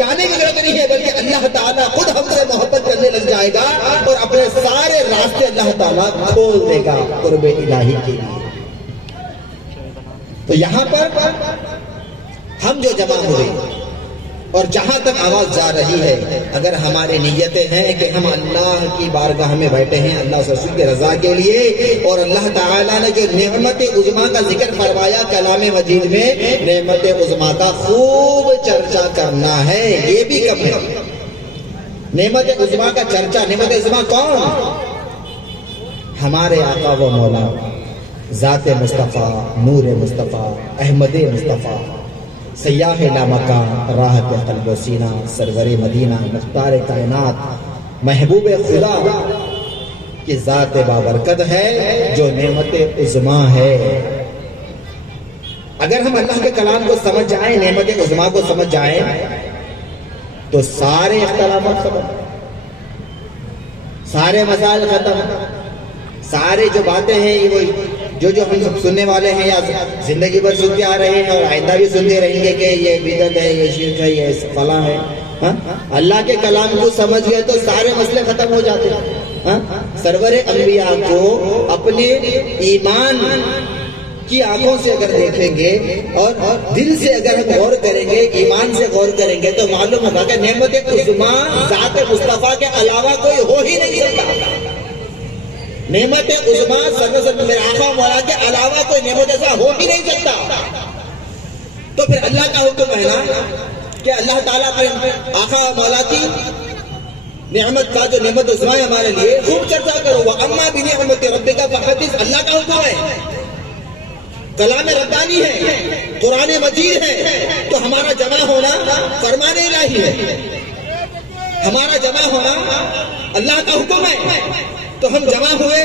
جانے کی ضرورت نہیں ہے، بلکہ اللہ تعالیٰ خود ہم سے محبت کرنے لگ جائے گا اور اپنے سارے راستے اللہ تعالیٰ کھول دے گا قرب الہی کے لیے۔ تو یہاں پر ہم جو جمع ہوئے اور جہاں تک آواز جا رہی ہے، اگر ہماری نیتیں ہیں کہ ہم اللہ کی بارگاہ میں بیٹھے ہیں اللہ سے رسول کی رضا کے لیے، اور اللہ تعالیٰ نے جو نعمت عظمیٰ کا ذکر فرمایا کلام مجید میں، نعمت عظمیٰ کا خوب چرچا کرنا ہے، یہ بھی کم ہے۔ نعمت عظمیٰ کا چرچا، نعمت عظمیٰ کون؟ ہمارے آقا و مولا ذات مصطفیٰ، نور مصطفیٰ، احمد مصطفیٰ، سیاح لامکان، راحت قلب و سینہ، سرور مدینہ، مختار کائنات، محبوب خدا کی ذات بابرکت ہے جو نعمت عظمیٰ ہے۔ اگر ہم اللہ کے کلام کو سمجھ جائیں، نعمت عظمیٰ کو سمجھ جائیں، تو سارے اختلافات ختم، سارے مسائل ختم، سارے جو باتیں ہیں جو ہم سب سننے والے ہیں یا زندگی بھر سنتے آ رہے ہیں اور آئندہ بھی سنتے رہیں گے کہ یہ بدعت ہے، یہ شرک ہے، یہ فلاں ہے، اللہ کے کلام کو سمجھ گئے تو سارے مسئلے ختم ہو جاتے ہیں۔ سرور انبیاء کو اپنے ایمان کی آنکھوں سے اگر دیکھیں گے اور دل سے اگر ہم غور کریں گے، ایمان سے غور کریں گے، تو معلوم ہوگا کہ نعمت عظمیٰ ذات مصطفیٰ کے علاوہ کوئی ہو ہی نہیں سکتا۔ نعمت عظمیٰ میرے آقا مولا کے علاوہ کوئی نعمت ایسا ہو ہی نہیں سکتا۔ تو پھر اللہ کا حکم ہے نا کہ اللہ تعالیٰ اپنے آقا مولا کی نعمت کا جو نعمت عظمیٰ ہے ہمارے لیے خوب چرچا کرو۔ وَأَمَّا بِنِعْمَتِ رَبِّكَ فَحَدِّثْ، اللہ کا حکم ہے، کلام ربانی ہے، قرآن مجید ہے، تو ہمارا جمع ہونا فرمان الہی ہے، ہمارا جمع ہونا اللہ کا حکم ہے، تو ہم جمع ہوئے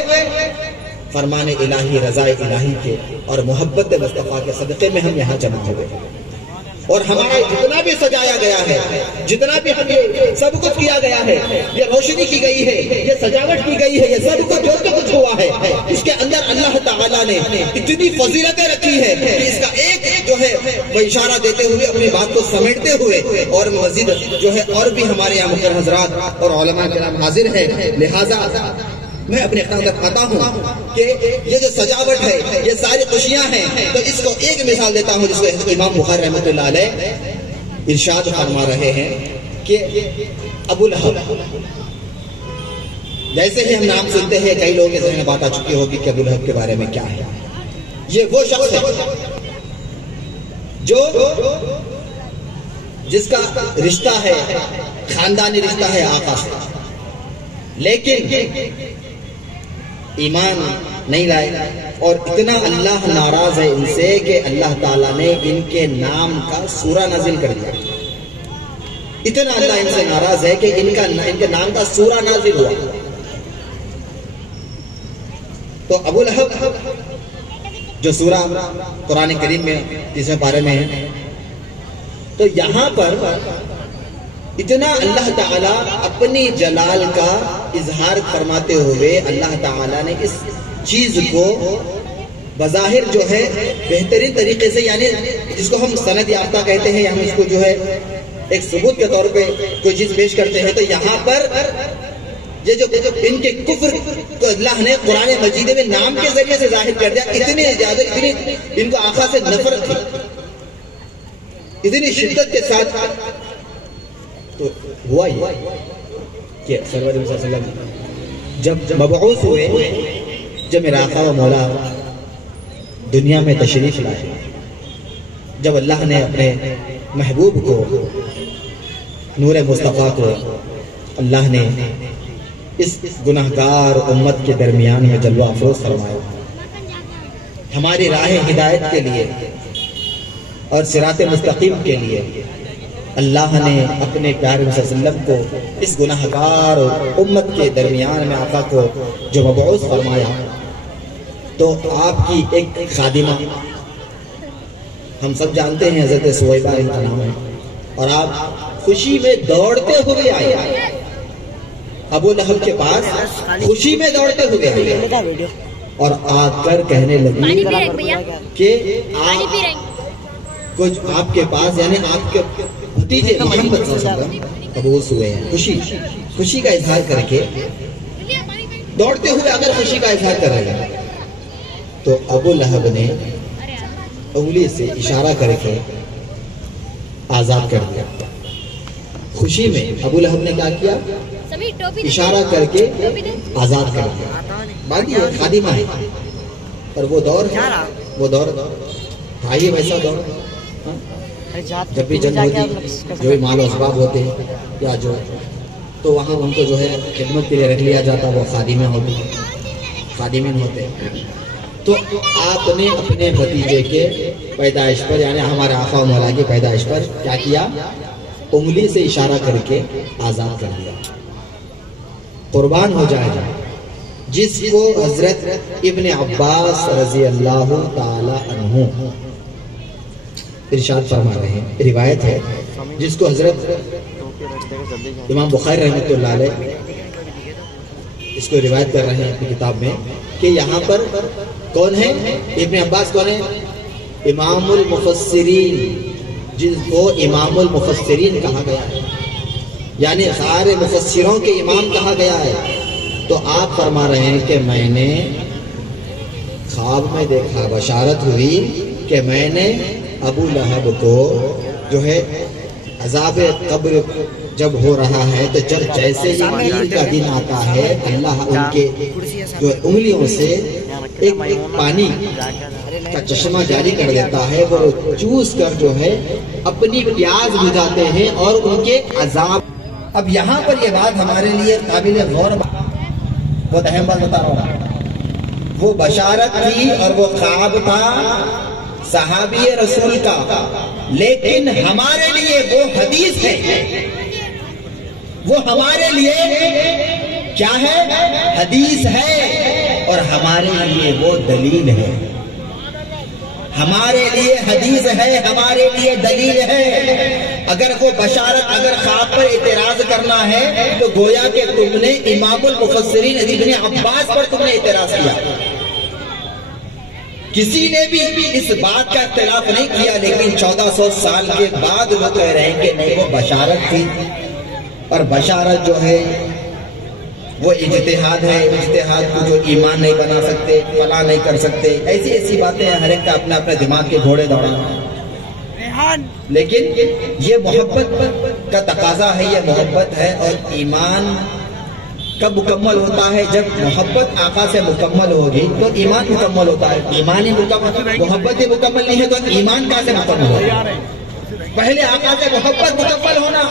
فرمان الہی، رضا الہی کے اور محبت مصطفیٰ کے صدقے میں ہم یہاں جمع ہوئے، اور ہمارا جتنا بھی سجایا گیا ہے، جتنا بھی ہم یہ سب کچھ کیا گیا ہے، یہ روشنی کی گئی ہے، یہ سجاوٹ کی گئی ہے، یہ سب کچھ جو کچھ ہوا ہے، اس کے اندر اللہ تعالیٰ نے اتنی فضیلتیں رکھی ہے کہ اس کا ایک جو ہے وہ اشارہ دیتے ہوئے اپنی بات کو سمیٹتے ہوئے اور مزید جو ہے اور بھی ہمارے یہاں مکرم حضرات اور علماء کرام حاضر ہیں، لہٰذا میں اپنے اختتام تک آتا ہوں کہ یہ جو سجاوٹ ہے، یہ ساری خوشیاں ہیں، تو اس کو ایک مثال دیتا ہوں جس کو امام بخاری رحمۃ اللہ علیہ ارشاد فرما رہے ہیں کہ ابو لہب، جیسے ہی ہم نام سنتے ہیں کئی لوگوں کے ذہن میں بات آ چکی ہوگی کہ ابو لہب کے بارے میں کیا ہے۔ یہ وہ شخص ہے جس کا رشتہ ہے، خاندانی رشتہ ہے آقا سے، لیکن ایمان نہیں لائے، اور اتنا اللہ ناراض ہے ان سے کہ اللہ تعالیٰ نے ان کے نام کا سورہ نازل کر دیا۔ اتنا اللہ ان سے ناراض ہے کہ ان کے نام کا سورہ نازل ہوا۔ تو ابو لہب جو سورہ قرآن کریم میں 30ویں پارے میں ہے، تو یہاں پر اتنا اللہ تعالیٰ اپنی جلال کا اظہار فرماتے ہوئے اللہ تعالیٰ نے اس چیز کو بظاہر جو ہے بہترین طریقے سے، یعنی جس کو ہم سند یافتہ کہتے ہیں، ہم اس کو جو ہے ایک ثبوت کے طور پہ کوئی چیز پیش کرتے ہیں، تو یہاں پر یہ جو ان کے کفر کو اللہ نے قرآن مجید میں نام کے ذریعے سے ظاہر کر دیا۔ اتنے زیادہ ان کو آقا سے نفرت تھی، اتنی شدت کے ساتھ، تو ہوا ہی کہ سرور صلی اللہ علیہ وسلم جب مبعوث ہوئے، جب میرا آقا و مولا دنیا میں تشریف لائے، جب اللہ نے اپنے محبوب کو، نور مصطفیٰ کو اللہ نے اس گناہگار امت کے درمیان میں جلوہ افروز فرمایا، ہماری راہ ہدایت کے لیے اور صراط مستقیم کے لیے اللہ نے اپنے پیارے صلی اللہ علیہ وسلم کو اس گناہگار امت کے درمیان میں آقا کو جو مبعوث فرمایا، تو آپ کی ایک خادمہ، ہم سب جانتے ہیں حضرت سویبہ ان کا نام ہے، اور آپ خوشی میں دوڑتے ہوئے آئے ابو لہب کے پاس، خوشی میں دوڑتے ہوئے آئے اور آ کر کہنے لگی کہ کچھ آپ کے پاس، یعنی آپ کے بھتیجے محمد صلی اللہ علیہ وسلم مبعوث ہوئے ہیں، خوشی کا اظہار کر کے دوڑتے ہوئے اگر خوشی کا اظہار کر رہے ہیں تو ابو لہب نے انگلی سے اشارہ کر کے آزاد کر دیا۔ خوشی میں ابو لہب نے کیا کیا؟ اشارہ کر کے آزاد کر دیا۔ باقی خادمہ ہے، پر وہ دور تھا ہی ویسا دور، جب بھی جنگ ہوتی جو بھی مال و اسباب ہوتے ہیں یا جو تو وہاں ان کو جو ہے خدمت کے لیے رکھ لیا جاتا، وہ خادمین ہوتے۔ تو آپ نے اپنے بھتیجے کے پیدائش پر یعنی ہمارے آقا و مولا کی پیدائش پر کیا کیا؟ انگلی سے اشارہ کر کے آزاد کر دیا۔ قربان ہو جائے گا جس کو حضرت ابن عباس رضی اللہ تعالی عنہ ارشاد فرما رہے ہیں، روایت ہے جس کو حضرت امام بخاری رحمۃ اللہ علیہ اس کو روایت کر رہے ہیں اپنی کتاب میں کہ یہاں پر کون ہے؟ ابن عباس کون ہے؟ امام المفسرین، جس کو امام المفسرین کہا گیا ہے، یعنی سارے مفسروں کے امام کہا گیا ہے۔ تو آپ فرما رہے ہیں کہ میں نے خواب میں دیکھا، بشارت ہوئی کہ میں نے ابو لہب کو جو ہے عذاب قبر جب ہو رہا ہے تو جب جیسے ہی عید کا دن آتا ہے اللہ ان کے جو انگلیوں سے ایک پانی کا چشمہ جاری کر دیتا ہے، وہ چوس کر جو ہے اپنی پیاس بجھاتے ہیں اور ان کے عذاب۔ اب یہاں پر یہ بات ہمارے لیے قابل غور بہت اہم بات بتا رہا ہوں، وہ بشارت تھی اور وہ خواب تھا صحابی رسول کا، لیکن ہمارے لیے وہ حدیث ہے، وہ ہمارے لیے کیا ہے؟ حدیث ہے، اور ہمارے لیے وہ دلیل ہے، ہمارے لیے حدیث ہے، ہمارے لیے دلیل ہے۔ اگر وہ بشارت اگر خواب پر اعتراض کرنا ہے تو گویا کہ تم نے امام المفسرین ابن عباس پر تم نے اعتراض کیا، کسی نے بھی اس بات کا اختلاف نہیں کیا، لیکن 1400 سال کے بعد وہ کہہ رہے ہیں کہ نہیں وہ بشارت تھی، اور بشارت جو ہے وہ اجتہاد ہے، اجتہاد کو جو ایمان نہیں بنا سکتے، فلاں نہیں کر سکتے، ایسی باتیں ہر ایک کا اپنا اپنا دماغ کے گھوڑے دوڑانا، لیکن یہ محبت کا تقاضا ہے، یہ محبت ہے، اور ایمان کب مکمل ہوتا ہے؟ جب محبت آقا سے مکمل ہوگی تو ایمان مکمل ہوتا ہے۔ ایمان ہی مکمل، محبت ہی مکمل نہیں ہے تو ایمان کیسے مکمل ہوگا؟ پہلے آقا سے محبت مکمل ہونا